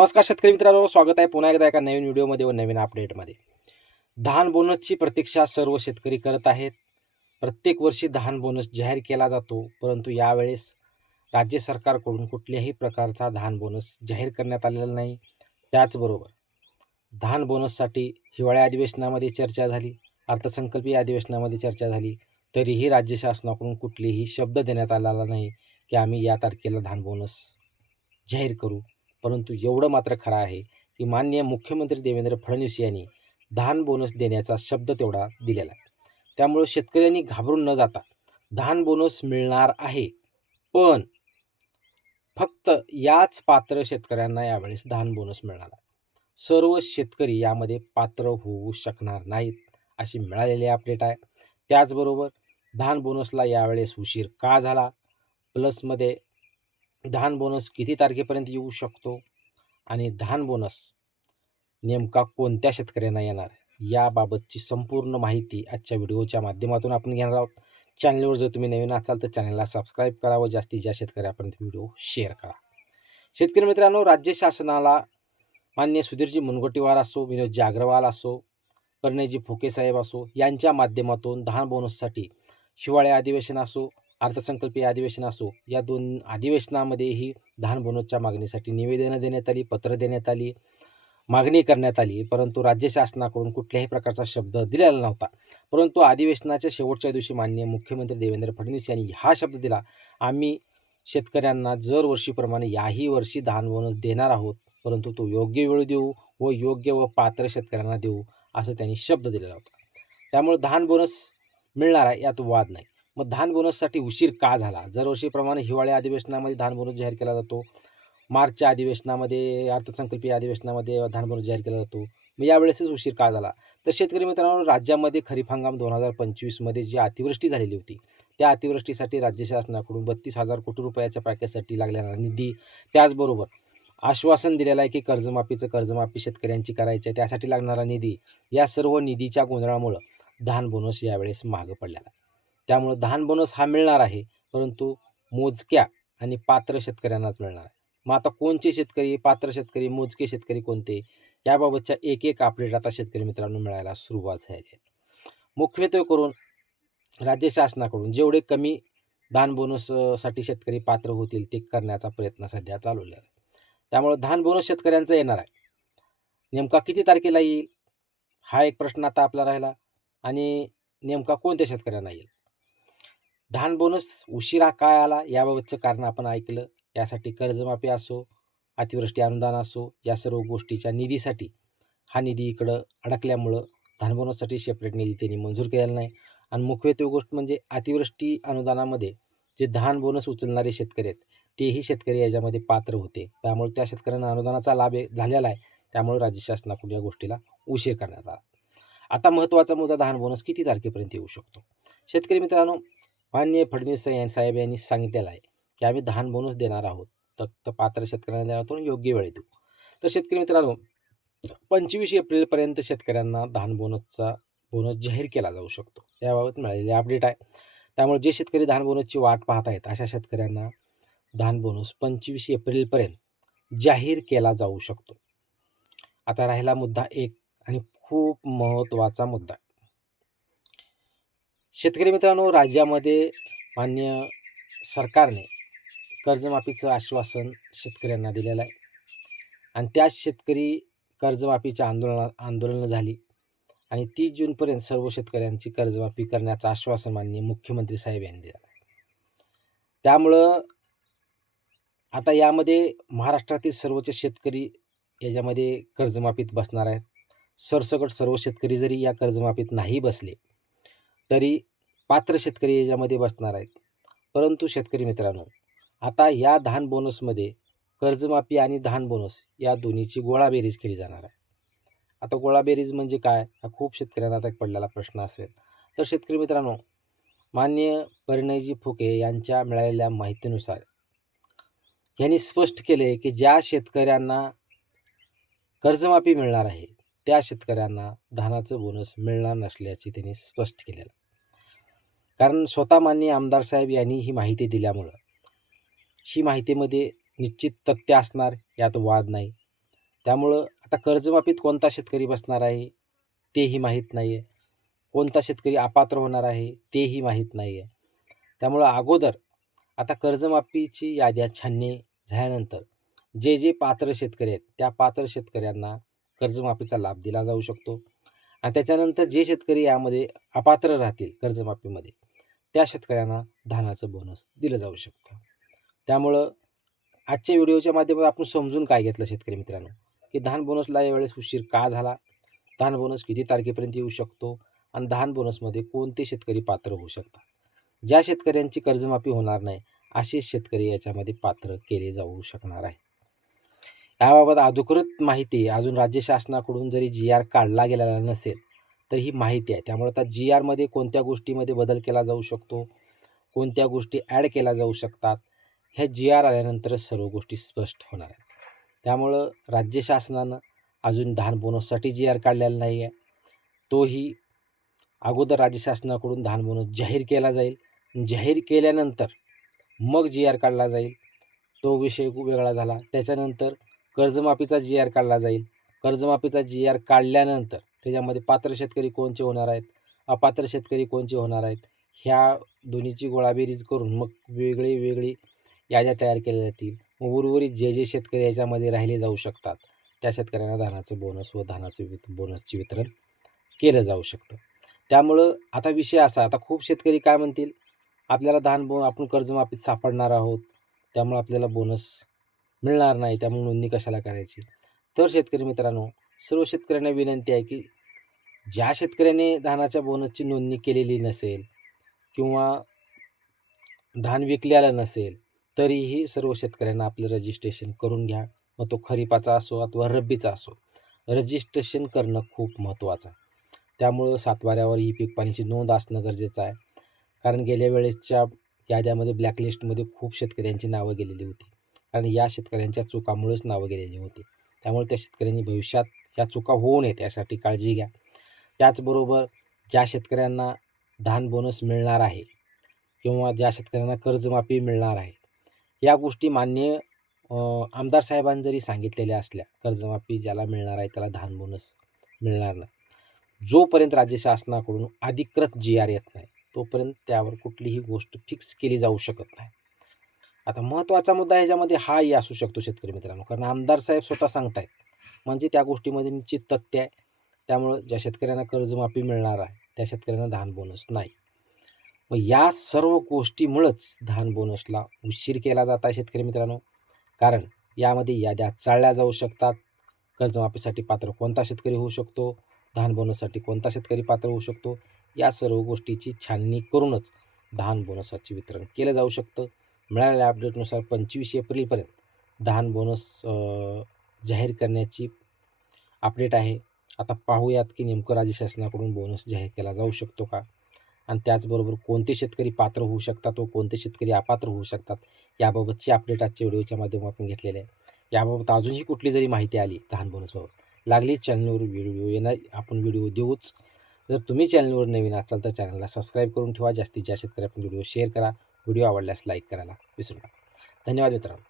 नमस्कार शेतकरी मित्रांनो, स्वागत आहे पुन्हा एकदा एका नवीन व्हिडिओमध्ये व नवीन अपडेटमध्ये. धान बोनसची प्रतीक्षा सर्व शेतकरी करत आहेत. प्रत्येक वर्षी धान बोनस जाहीर केला जातो, परंतु यावेळेस राज्य सरकारकडून कुठल्याही प्रकारचा धान बोनस जाहीर करण्यात आलेला नाही. त्याचबरोबर धान बोनससाठी हिवाळी अधिवेशनामध्ये चर्चा झाली, अर्थसंकल्पीय अधिवेशनामध्ये चर्चा झाली, तरीही राज्य शासनाकडून कुठलेही शब्द देण्यात आलेला नाही की आम्ही या तारखेला धान बोनस जाहीर करू. परंतु एवढं मात्र खरं आहे की माननीय मुख्यमंत्री देवेंद्र फडणवीस यांनी धान बोनस देण्याचा शब्द तेवढा दिलेला आहे. त्यामुळे शेतकऱ्यांनी घाबरून न जाता धान बोनस मिळणार आहे, पण फक्त याच पात्र शेतकऱ्यांना यावेळेस धान बोनस मिळणार आहे. सर्व शेतकरी यामध्ये पात्र होऊ शकणार नाहीत, अशी मिळालेली अपडेट आहे. त्याचबरोबर धान बोनसला यावेळेस उशीर का झाला, प्लसमध्ये धान बोनस किती तारखेपर्यंत येऊ शकतो आणि धान बोनस नेमका कोणत्या शेतकऱ्यांना येणार, याबाबतची संपूर्ण माहिती आजच्या व्हिडिओच्या माध्यमातून आपण घेणार आहोत. चॅनलवर जर तुम्ही नवीन असाल तर चॅनलला सबस्क्राईब करा व जास्तीत जास्त शेतकऱ्यापर्यंत व्हिडिओ शेअर करा. शेतकरी मित्रांनो, राज्य शासनाला मान्य सुधीरजी मुनगंटीवार असो, विनोदजी अग्रवाल असो, प्रणयजी फुके साहेब असो, यांच्या माध्यमातून धान बोनससाठी हिवाळी अधिवेशन असो, अर्थसंकल्पीय अधिवेशन असो, या दोन अधिवेशनामध्येही धान बोनसच्या मागणीसाठी निवेदनं देण्यात आली, पत्र देण्यात आली, मागणी करण्यात आली, परंतु राज्य शासनाकडून कुठल्याही प्रकारचा शब्द दिलेला नव्हता. परंतु अधिवेशनाच्या शेवटच्या दिवशी माननीय मुख्यमंत्री देवेंद्र फडणवीस यांनी हा शब्द दिला, आम्ही शेतकऱ्यांना दरवर्षीप्रमाणे याही वर्षी धान बोनस देणार आहोत, परंतु तो योग्य वेळी देऊ व योग्य व पात्र शेतकऱ्यांना देऊ, असं त्यांनी शब्द दिलेला होता. त्यामुळे धान बोनस मिळणार आहे, यात वाद नाही. मग धान बोनससाठी उशीर का झाला? दरवर्षीप्रमाणे हिवाळी अधिवेशनामध्ये धान बोनस जाहीर केला जातो, मार्चच्या अधिवेशनामध्ये, अर्थसंकल्पीय अधिवेशनामध्ये धान बोनस जाहीर केला जातो. मग यावेळेसच उशीर का झाला? तर शेतकरी मित्रांनो, राज्यामध्ये खरीप हंगाम 2025मध्ये जी अतिवृष्टी झालेली होती, त्या अतिवृष्टीसाठी राज्य शासनाकडून 32,000 कोटी रुपयाच्या पॅकेजसाठी लागलेला निधी, त्याचबरोबर आश्वासन दिलेलं आहे की कर्जमाफी शेतकऱ्यांची करायची आहे, त्यासाठी लागणारा निधी, या सर्व निधीच्या गोंधळामुळं धान बोनस यावेळेस मागं पडलेला आहे. त्यामुळं धान बोनस हा मिळणार आहे, परंतु मोजक्या आणि पात्र शेतकऱ्यांनाच मिळणार आहे. मग आता कोणचे शेतकरी, पात्र शेतकरी, मोजके शेतकरी कोणते, याबाबतच्या एक एक अपडेट आता शेतकरी मित्रांनो मिळायला सुरुवात झाली आहे. मुख्यत्वे करून राज्य शासनाकडून जेवढे कमी धान बोनस साठी शेतकरी पात्र होतील ते करण्याचा प्रयत्न सध्या चालवलेला आहे. त्यामुळं धान बोनस शेतकऱ्यांचा येणार आहे. नेमका किती तारखेला येईल, हा एक प्रश्न आता आपला राहिला, आणि नेमका कोणत्या शेतकऱ्यांना येईल. धान बोनस उशिरा काय आला, याबाबतचं कारण आपण ऐकलं. यासाठी कर्जमाफी असो, अतिवृष्टी अनुदान असो, या सर्व गोष्टीच्या निधीसाठी हा निधी इकडं अडकल्यामुळं धान बोनससाठी सेपरेट निधी त्यांनी मंजूर केलेला नाही. आणि मुख्यत्वे गोष्ट म्हणजे अतिवृष्टी अनुदानामध्ये जे धान बोनस उचलणारे शेतकरी आहेत, तेही शेतकरी याच्यामध्ये पात्र होते. त्यामुळे त्या शेतकऱ्यांना अनुदानाचा लाभ झालेला आहे. त्यामुळे राज्य शासनाकडून या गोष्टीला उशीर करण्यात आला. आता महत्त्वाचा मुद्दा, धान बोनस किती तारखेपर्यंत येऊ शकतो. शेतकरी मित्रांनो, माननीय फडणवीस साहेब यांनी सांगितलेलं आहे की आम्ही धान बोनस देणार आहोत, फक्त पात्र शेतकऱ्यांना देणार आहोत, योग्य वेळी देऊ. तर शेतकरी मित्रांनो, 25 एप्रिलपर्यंत शेतकऱ्यांना धान बोनस जाहीर केला जाऊ शकतो, याबाबत मिळालेली अपडेट आहे. त्यामुळे जे शेतकरी धान बोनसची वाट पाहत आहेत, अशा शेतकऱ्यांना धान बोनस 25 एप्रिलपर्यंत जाहीर केला जाऊ शकतो. आता राहिला मुद्दा एक, आणि खूप महत्त्वाचा मुद्दा. शेतकरी मित्रांनो, राज्यामध्ये मान्य सरकारने कर्जमाफीचं आश्वासन शेतकऱ्यांना दिलेलं आहे, आणि त्याच शेतकरी कर्जमाफीच्या आंदोलनं झाली, आणि 30 जूनपर्यंत सर्व शेतकऱ्यांची कर्जमाफी करण्याचं आश्वासन माननीय मुख्यमंत्री साहेब यांनी दिलं आहे. त्यामुळं आता यामध्ये महाराष्ट्रातील सर्वच शेतकरी याच्यामध्ये कर्जमाफीत बसणार आहेत. सरसकट सर्व शेतकरी जरी या कर्जमाफीत नाही बसले, तरी पात्र शेतकरी याच्यामध्ये बसणार आहेत. परंतु शेतकरी मित्रांनो, आता या धान बोनसमध्ये कर्जमाफी आणि धान बोनस या दोन्हीची गोळाबेरीज केली जाणार आहे. आता गोळाबेरीज म्हणजे काय, हा खूप शेतकऱ्यांना आता एक पडलेला प्रश्न असेल. तर शेतकरी मित्रांनो, माननीय प्रणयजी फुके यांच्या मिळालेल्या माहितीनुसार यांनी स्पष्ट केले की ज्या शेतकऱ्यांना कर्जमाफी मिळणार आहे, त्या शेतकऱ्यांना धानाचं बोनस मिळणार नसल्याचे त्यांनी स्पष्ट केलेलं. कारण स्वतः माननीय आमदार साहेब यांनी ही माहिती दिल्यामुळं ही माहितीमध्ये निश्चित तथ्य असणार, यात वाद नाही. त्यामुळं आता कर्जमाफीत कोणता शेतकरी बसणार आहे तेही माहीत नाही आहे. कोणता शेतकरी अपात्र होणार आहे तेही माहीत नाही आहे. त्यामुळं अगोदर आता कर्जमाफीची याद्या छाननी झाल्यानंतर जे जे पात्र शेतकरी आहेत त्या पात्र शेतकऱ्यांना कर्जमाफीचा लाभ दिला जाऊ शकतो आणि त्याच्यानंतर जे शेतकरी यामध्ये अपात्र राहतील कर्जमाफीमध्ये त्या शेतकऱ्यांना धानाचं बोनस दिलं जाऊ शकतं. त्यामुळं आजच्या व्हिडिओच्या माध्यमातून आपण समजून काय घेतलं शेतकरी मित्रांनो, की धान बोनसला यावेळेस उशीर का झाला, धान बोनस किती तारखेपर्यंत येऊ शकतो आणि धान बोनसमध्ये कोणते शेतकरी पात्र होऊ शकतात. ज्या शेतकऱ्यांची कर्जमाफी होणार नाही असे शेतकरी याच्यामध्ये पात्र केले जाऊ शकणार आहे. याबाबत अधिकृत माहिती अजून राज्य शासनाकडून जरी जी-आर काढला गेलेला नसेल तर ही माहिती आहे. त्यामुळे आता जी-आरमध्ये कोणत्या गोष्टीमध्ये बदल केला जाऊ शकतो, कोणत्या गोष्टी ॲड केल्या जाऊ शकतात, ह्या जी-आर आल्यानंतरच सर्व गोष्टी स्पष्ट होणार आहेत. त्यामुळं राज्य शासनानं अजून धान बोनससाठी जी-आर काढलेला नाही आहे. तोही अगोदर राज्य शासनाकडून धान बोनस जाहीर केला जाईल. जाहीर केल्यानंतर मग जी-आर काढला जाईल. तो विषय वेगळा झाला. त्याच्यानंतर कर्जमाफीचा जी-आर काढला जाईल. कर्जमाफीचा जी-आर काढल्यानंतर त्याच्यामध्ये पात्र शेतकरी कोणचे होणार आहेत, अपात्र शेतकरी कोणचे होणार आहेत, ह्या दोन्हीची गोळाबेरीज करून मग वेगळी याद्या तयार केल्या जातील. मग उर्वरित जे जे शेतकरी याच्यामध्ये राहिले जाऊ शकतात त्या शेतकऱ्यांना धानाचं बोनस व धानाचं बोनसचे वितरण केलं जाऊ शकतं. त्यामुळं आता विषय असा, आता खूप शेतकरी काय म्हणतील, आपल्याला आपण कर्जमाफीत सापडणार आहोत, त्यामुळे आपल्याला बोनस मिळणार नाही, त्यामुळे नोंदणी कशाला करायची. तर शेतकरी मित्रांनो, सर्व शेतकऱ्यांना विनंती आहे की ज्या शेतकऱ्याने धानाच्या बोनसची नोंदणी केलेली नसेल किंवा धान विकलेलं नसेल तरीही सर्व शेतकऱ्यांना आपलं रजिस्ट्रेशन करून घ्या. मग तो खरीपाचा असो अथवा रब्बीचा असो, रजिस्ट्रेशन करणं खूप महत्त्वाचं आहे. त्यामुळं सातबाऱ्यावर ही पीक पाणीची नोंद असणं गरजेचं आहे. कारण गेल्या वेळेसच्या याद्यामध्ये ब्लॅकलिस्टमध्ये खूप शेतकऱ्यांची नावं गेलेली होती. कारण या शेतकऱ्यांच्या चुकामुळेच नावं गेलेली होती. त्यामुळे त्या शेतकऱ्यांनी भविष्यात ह्या चुका होऊ नयेत यासाठी काळजी घ्या. त्याचबरोबर ज्या शेतकऱ्यांना धान बोनस मिळणार आहे किंवा ज्या शेतकऱ्यांना कर्जमाफी मिळणार आहे, या गोष्टी माननीय आमदार साहेबांनी जरी सांगितलेल्या असल्या, कर्जमाफी ज्याला मिळणार आहे त्याला धान बोनस मिळणार नाही. जोपर्यंत राज्य शासनाकडून अधिकृत जी-आर येत नाही, तोपर्यंत त्यावर कुठलीही गोष्ट फिक्स केली जाऊ शकत नाही. आता महत्त्वाचा मुद्दा ह्याच्यामध्ये हाही असू शकतो शेतकरी मित्रांनो, कारण आमदार साहेब स्वतः सांगतायत, म्हणजे त्या गोष्टीमध्ये निश्चित तथ्य आहे. त्यामुळं ज्या शेतकऱ्यांना कर्जमाफी मिळणार आहे, त्या शेतकऱ्यांना धान बोनस नाही. मग या सर्व गोष्टीमुळंच धान बोनसला उशीर केला जात आहे शेतकरी मित्रांनो. कारण यामध्ये याद्या चाळल्या जाऊ शकतात. कर्जमाफीसाठी पात्र कोणता शेतकरी होऊ शकतो, धान बोनससाठी कोणता शेतकरी पात्र होऊ शकतो, या सर्व गोष्टीची छाननी करूनच धान बोनसाचे वितरण केलं जाऊ शकतं. मिळालेल्या अपडेटनुसार 25 एप्रिलपर्यंत धान बोनस जाहीर करण्याची अपडेट आहे. आता पाहूयात की नेमकं राज्य शासनाकडून बोनस जाहीर केला जाऊ शकतो का, आणि त्याचबरोबर कोणते शेतकरी पात्र होऊ शकतात व कोणते शेतकरी अपात्र होऊ शकतात, याबाबतची अपडेट आजच्या व्हिडिओच्या माध्यमातून घेतलेले आहे. याबाबत अजूनही कुठली जरी माहिती आली धान बोनसबाबत लागलीच चॅनलवर व्हिडिओ येणार, आपण व्हिडिओ देऊच. जर तुम्ही चॅनलवर नवीन असाल तर चॅनलला सबस्क्राईब करून ठेवा. जास्तीत जास्त शेतकरी आपण व्हिडिओ शेअर करा. व्हिडिओ आवडल्यास लाईक करायला विसरू नका. धन्यवाद मित्रांनो.